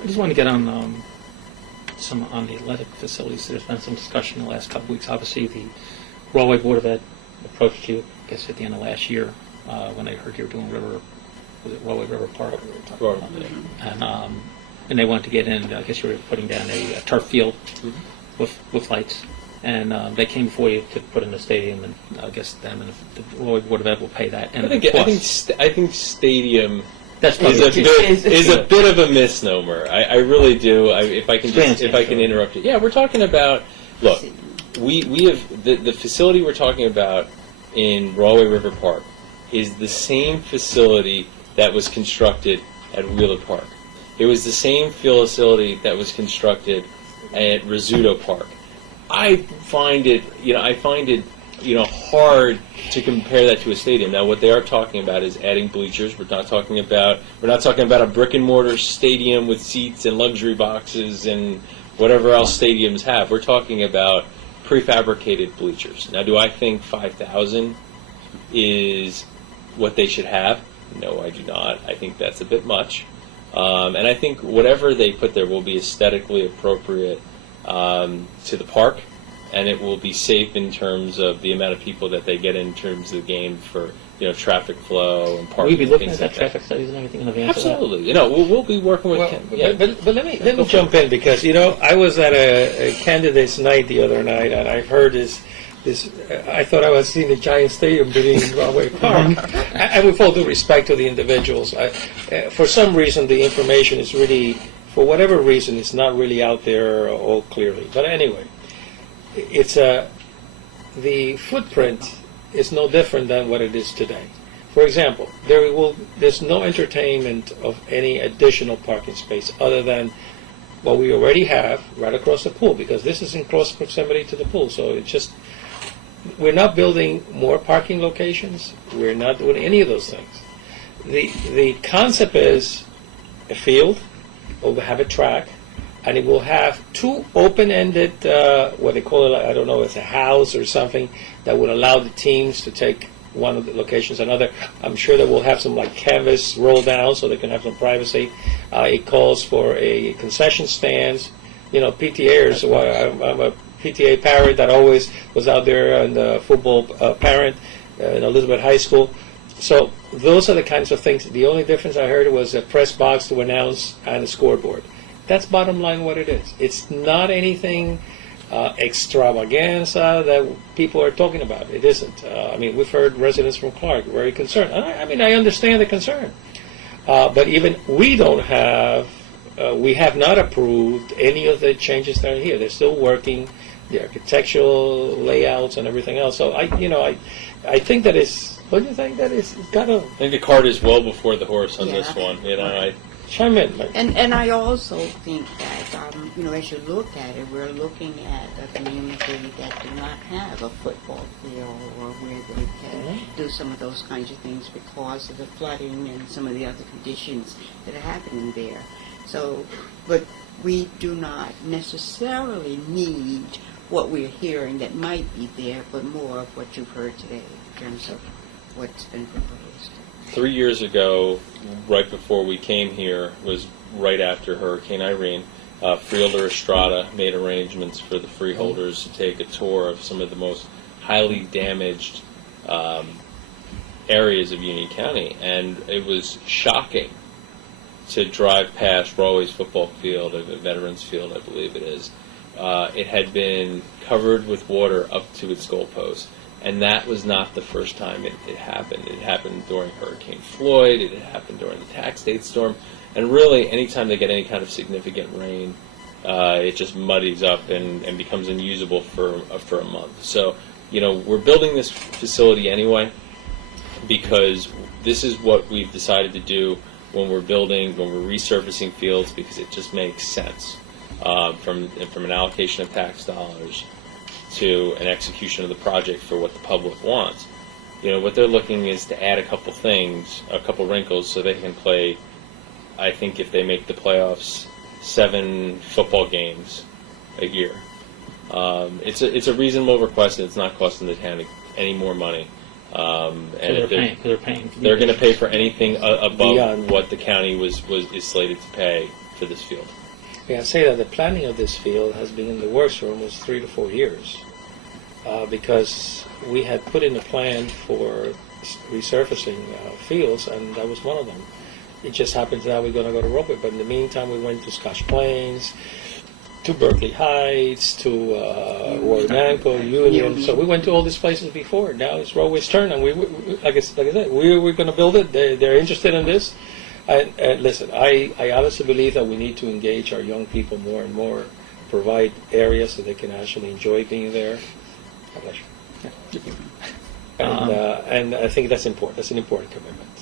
I just want to get on on the athletic facilities. There's been some discussion in the last couple of weeks. Obviously, the Rahway Board of Ed approached you, I guess, at the end of last year when they heard you were doing Rahway River Park? And they wanted to get in. I guess you were putting down a turf field with lights. And they came before you to put in the stadium, and I guess them and the Rahway Board of Ed will pay that. And I think stadium is a bit of a misnomer. I really do. If I can interrupt you. Yeah, we're talking about. Look, we have the facility we're talking about in Rahway River Park is the same facility that was constructed at Wheeler Park. It was the same facility that was constructed at Rizzuto Park. I find it hard to compare that to a stadium. Now, what they are talking about is adding bleachers. We're not talking about a brick and mortar stadium with seats and luxury boxes and whatever else stadiums have. We're talking about prefabricated bleachers. Now, do I think 5,000 is what they should have? No, I do not. I think that's a bit much. And I think whatever they put there will be aesthetically appropriate to the park, and it will be safe in terms of the amount of people that they get in terms of the game for traffic flow and parking. Will you be looking at that traffic studies and everything in advance? Absolutely. We'll be working with. But let me jump in because I was at a candidates night the other night and I've heard this. I thought I was seeing the giant stadium building in Rahway Park. And with all due respect to the individuals, for some reason the information is really, for whatever reason, it's not really out there all clearly. But anyway, it's the footprint is no different than what it is today. For example, there's no entertainment of any additional parking space other than what we already have right across the pool, because this is in close proximity to the pool. So it's just, we're not building more parking locations. We're not doing any of those things. The concept is a field, we'll have a track, and it will have two open-ended, what they call it, I don't know, it's a house or something, that would allow the teams to take one of the locations another. I'm sure that we'll have some like canvas roll down so they can have some privacy. It calls for a concession stands. PTAers, I'm a PTA parent that always was out there and a football parent in Elizabeth High School. So those are the kinds of things. The only difference I heard was a press box to announce and a scoreboard. That's bottom line what it is. It's not anything extravaganza that people are talking about. It isn't. We've heard residents from Clark very concerned. I understand the concern. But even we we have not approved any of the changes that are here. They're still working the architectural layouts and everything else. So I think that is. What do you think that is? It's gotta. I think the cart is well before the horse on this one. Chime in. And I also think that, as you look at it, we're looking at a community that do not have a football field or where they can do some of those kinds of things because of the flooding and some of the other conditions that are happening there. So, but we do not necessarily need what we're hearing that might be there, but more of what you've heard today in terms of what's been proposed. 3 years ago, right before we came here, was right after Hurricane Irene. Freeholder Estrada made arrangements for the freeholders to take a tour of some of the most highly damaged areas of Union County, and it was shocking to drive past Rahway's football field, a Veterans Field, I believe it is. It had been covered with water up to its goalpost. And that was not the first time it happened. It happened during Hurricane Floyd. It happened during the tax date storm. And really, anytime they get any kind of significant rain, it just muddies up and becomes unusable for a month. So, we're building this facility anyway because this is what we've decided to do when we're resurfacing fields, because it just makes sense from an allocation of tax dollars to an execution of the project for what the public wants. What they're looking is to add a couple wrinkles, so they can play, I think if they make the playoffs, 7 football games a year. It's a reasonable request, and it's not costing the town any more money. And they're paying. They're going to pay for anything above what the county is slated to pay for this field. Yeah, I say that the planning of this field has been in the works for almost 3 to 4 years, because we had put in a plan for resurfacing fields, and that was one of them. It just happens that we're going to go to Rahway, but in the meantime, we went to Scotch Plains, to Berkeley Heights, to Warrenanko, Union. So we went to all these places before. Now it's Rahway's turn, and like I said, we're going to build it. They're interested in this. And listen, I honestly believe that we need to engage our young people more and more, provide areas so they can actually enjoy being there. God bless you. And I think that's important. That's an important commitment.